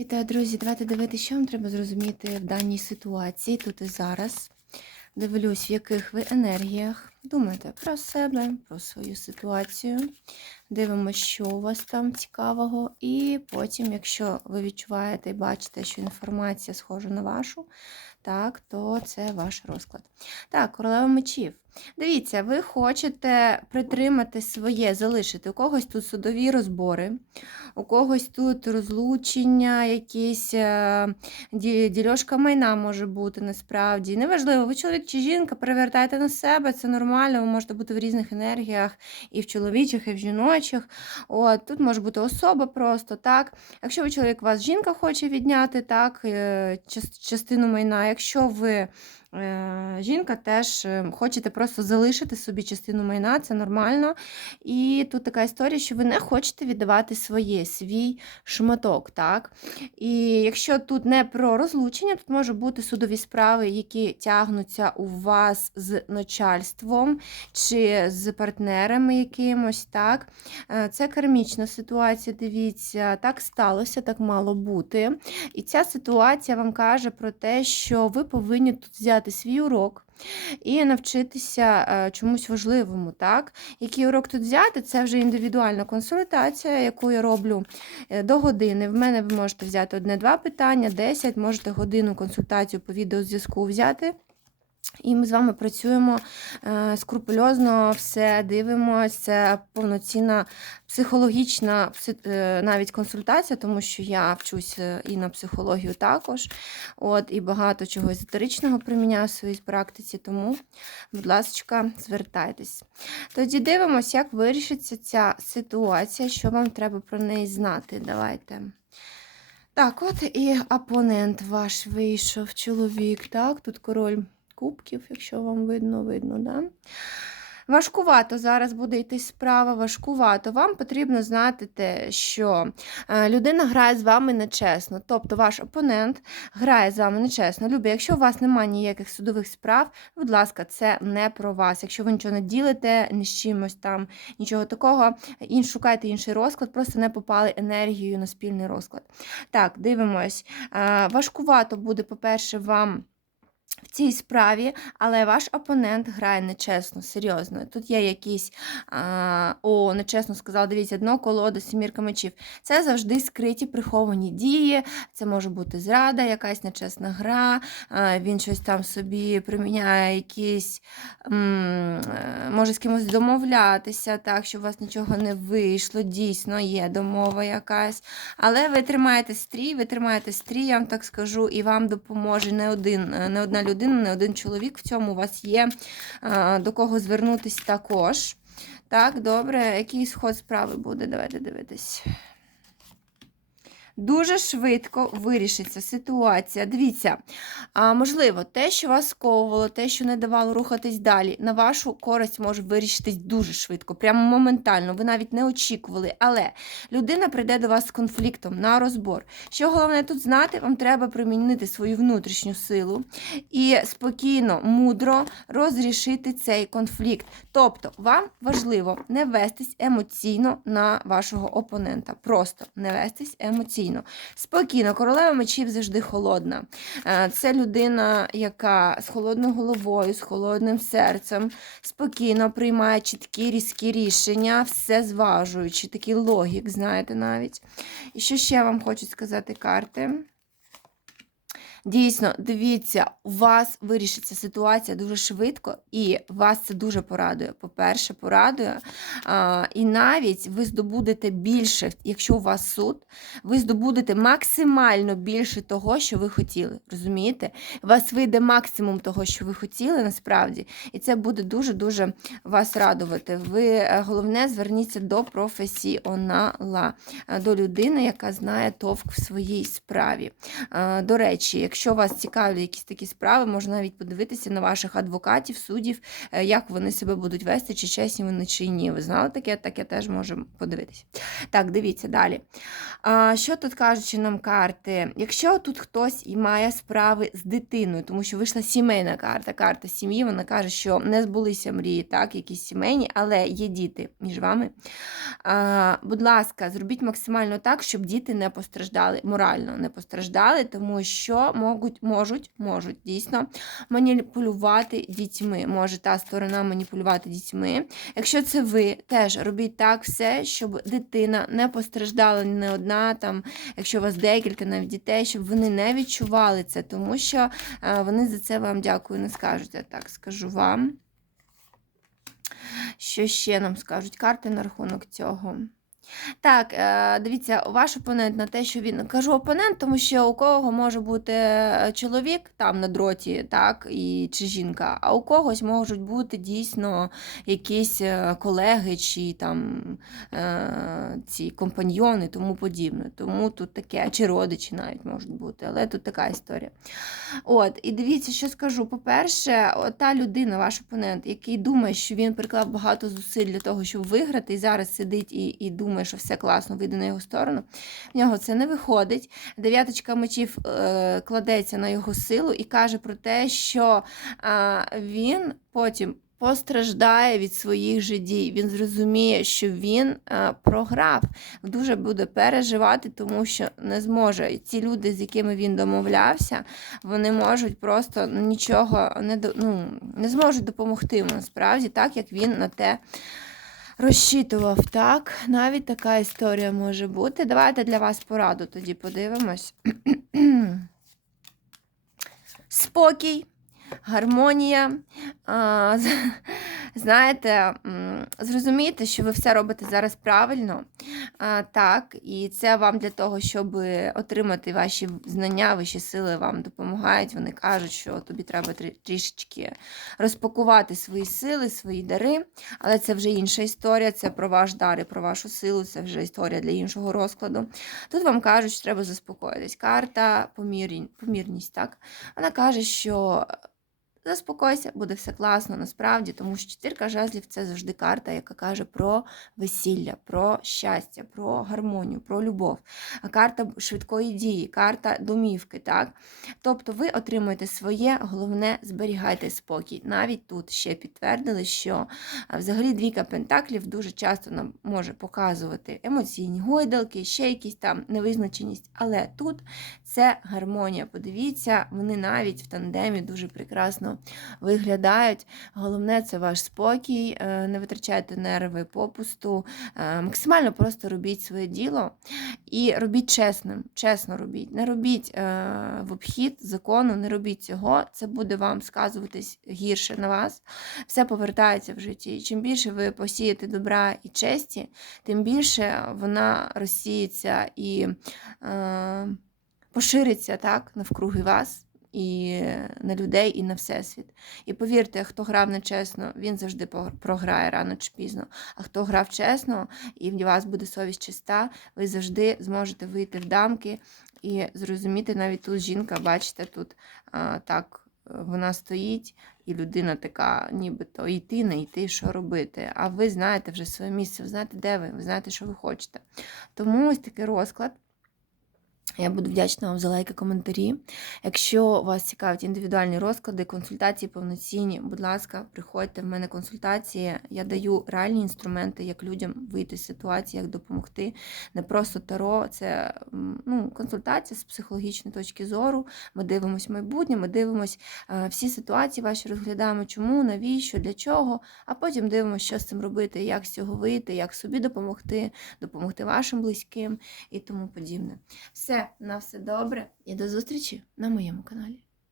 Вітаю, друзі! Давайте дивитися, що вам треба зрозуміти в даній ситуації тут і зараз. Дивлюсь, в яких ви енергіях. Думайте про себе, про свою ситуацію. Дивимося, що у вас там цікавого. І потім, якщо ви відчуваєте і бачите, що інформація схожа на вашу, так, то це ваш розклад. Так, королева мечів. Дивіться, ви хочете притримати своє, залишити. У когось тут судові розбори, у когось тут розлучення, якісь е, дільошка майна може бути насправді. Неважливо, ви чоловік чи жінка, перевертайте на себе, це нормально, ви можете бути в різних енергіях, і в чоловічих, і в жіночих. От, тут може бути особа просто, так. Якщо ви чоловік, вас жінка хоче відняти, так, е, частину майна. Якщо ви жінка, теж е, хочете просто залишити собі частину майна, це нормально. І тут така історія, що ви не хочете віддавати своє, свій шматок. так. І якщо тут не про розлучення, тут може бути судові справи, які тягнуться у вас з начальством чи з партнерами якимось. так. Е, Це кармічна ситуація, дивіться, так сталося, так мало бути. І ця ситуація вам каже про те, що ви повинні тут взяти свій урок. І навчитися е, чомусь важливому, так? Який урок тут взяти? Це вже індивідуальна консультація, яку я роблю е, до години. В мене ви можете взяти одне-два питання, 10, можете годину консультацію по відеозв'язку взяти. І ми з вами працюємо е, скрупульозно, все дивимося. Це повноцінна психологічна е, навіть консультація, тому що я вчусь е, і на психологію також. От, і багато чого езотеричного приміняю в своїй практиці. Тому, будь ласка, звертайтесь. Тоді дивимося, як вирішиться ця ситуація, що вам треба про неї знати. Давайте. Так, от і опонент ваш вийшов, чоловік. Так, тут король кубків, якщо вам видно, видно, да? Важкувато зараз буде йти справа, важкувато. Вам потрібно знати те, що е, людина грає з вами нечесно. Тобто ваш опонент грає з вами нечесно. Любі, якщо у вас немає ніяких судових справ, будь ласка, це не про вас. Якщо ви нічого не ділите, ні з чимось там, нічого такого, шукайте інший розклад, просто не попали енергією на спільний розклад. Так, дивимось. Е, Важкувато буде, по-перше, вам. В цій справі, але ваш опонент грає нечесно, серйозно. Тут є якісь, а, о, нечесно сказав, дивіться, дно колода, сімірка мечів. Це завжди скриті приховані дії. Це може бути зрада, якась нечесна гра. а, Він щось там собі приміняє, якісь, м, е, може з кимось домовлятися, так, що у вас нічого не вийшло. Дійсно, є домова якась. Але ви тримаєте стрій, ви тримаєте стрій, я вам так скажу, і вам допоможе не один, не одна людина, не один чоловік. В цьому у вас є до кого звернутися також. Так, добре, який сход справи буде? Давайте дивитись. Дуже швидко вирішиться ситуація. Дивіться, а, можливо, те, що вас сковувало, те, що не давало рухатись далі, на вашу користь може вирішитись дуже швидко, прямо моментально. Ви навіть не очікували. Але людина прийде до вас з конфліктом на розбор. Що головне тут знати, вам треба примінити свою внутрішню силу і спокійно, мудро розрішити цей конфлікт. Тобто, вам важливо не вестись емоційно на вашого опонента. Просто не вестись емоційно. Спокійно, королева мечів завжди холодна. Е, Це людина, яка з холодною головою, з холодним серцем, спокійно приймає чіткі різкі рішення, все зважуючи, такий логік, знаєте навіть. І що ще вам хочуть сказати карти? Дійсно, дивіться, у вас вирішиться ситуація дуже швидко, і вас це дуже порадує. По-перше, порадує. А, і навіть ви здобудете більше, якщо у вас суд, ви здобудете максимально більше того, що ви хотіли. Розумієте? У вас вийде максимум того, що ви хотіли, насправді, і це буде дуже-дуже вас радувати. Ви е, головне зверніться до професіонала, е, до людини, яка знає товк в своїй справі. Е, До речі, якщо вас цікавлять якісь такі справи, можна навіть подивитися на ваших адвокатів, суддів, е, як вони себе будуть вести, чи чесні вони, чи ні. Ви знали таке? Таке теж можемо подивитися. Так, дивіться далі. А, Що тут кажуть нам карти? Якщо тут хтось і має справи з дитиною, тому що вийшла сімейна карта, карта сім'ї, вона каже, що не збулися мрії, так, якісь сімейні, але є діти між вами. А, Будь ласка, зробіть максимально так, щоб діти не постраждали, морально не постраждали, тому що можуть, можуть, можуть дійсно маніпулювати дітьми. Може та сторона маніпулювати дітьми. Якщо це ви, теж робіть так все, щоб дитина не постраждала не одна, там, якщо у вас декілька навіть дітей, щоб вони не відчували це, тому що е, вони за це вам дякую не скажуть. Я так скажу вам. Що ще нам скажуть карти на рахунок цього? Так, е, дивіться, ваш опонент на те, що він кажу опонент, тому що у кого може бути е, чоловік там на дроті, так, і, чи жінка, а у когось можуть бути дійсно якісь е, колеги чи там ці компаньйони, тому подібне. Тому тут таке, чи родичі навіть можуть бути, але тут така історія. От, і дивіться, що скажу. По-перше, та людина, ваш опонент, який думає, що він приклав багато зусиль для того, щоб виграти, і зараз сидить і, і думає, що все класно вийде на його сторону. В нього це не виходить. Дев'яточка мечів е, кладеться на його силу і каже про те, що е, він потім. Постраждає від своїх же дій. Він зрозуміє, що він е, програв, дуже буде переживати, тому що не зможе. І ці люди, з якими він домовлявся, вони можуть просто нічого не ну, не зможуть допомогти йому насправді, так як він на те розчитував. Так, навіть така історія може бути. Давайте для вас пораду тоді подивимось. Спокій, гармонія. А, знаєте, м, зрозумійте, що ви все робите зараз правильно. Так, і це вам для того, щоб отримати ваші знання, ваші сили вам допомагають. Вони кажуть, що тобі треба трішечки розпакувати свої сили, свої дари. Але це вже інша історія, це про ваш дар і про вашу силу, це вже історія для іншого розкладу. Тут вам кажуть, що треба заспокоїтись. Карта помірність, так? Вона каже, що заспокойся, буде все класно насправді, тому що четвірка жезлів це завжди карта, яка каже про весілля, про щастя, про гармонію, про любов. Карта швидкої дії, карта домівки. так? Тобто ви отримуєте своє, головне, зберігайте спокій. Навіть тут ще підтвердили, що взагалі двійка пентаклів дуже часто нам може показувати емоційні гойдалки, ще якісь там невизначеність. Але тут це гармонія. Подивіться, вони навіть в тандемі дуже прекрасно виглядають. Головне це ваш спокій, е, не витрачайте нерви попусту, е, максимально просто робіть своє діло і робіть чесним, чесно робіть. Не робіть е, в обхід закону, не робіть цього. Це буде вам сказуватись гірше на вас. Все повертається в житті. І чим більше ви посієте добра і честі, тим більше вона розсіється і пошириться так навкруги вас. І на людей, і на всесвіт. І повірте, хто грав нечесно, він завжди програє рано чи пізно. А хто грав чесно, і в вас буде совість чиста, ви завжди зможете вийти в дамки і зрозуміти навіть тут жінка, бачите, тут а, так е, вона стоїть, і людина така, нібито йти, не йти, що робити. А ви знаєте вже своє місце, ви знаєте, де ви, ви знаєте, що ви хочете. Тому ось такий розклад. Я буду вдячна вам за лайки, коментарі. Якщо вас цікавлять індивідуальні розклади, консультації повноцінні, будь ласка, приходьте в мене консультації. Я даю реальні інструменти, як людям вийти з ситуації, як допомогти. Не просто таро, це ну, консультація з психологічної точки зору. Ми дивимося майбутнє, ми дивимося всі ситуації ваші розглядаємо, чому, навіщо, для чого, а потім дивимося, що з цим робити, як з цього вийти, як собі допомогти, допомогти вашим близьким і тому подібне. Все, на все добре і до зустрічі на моєму каналі.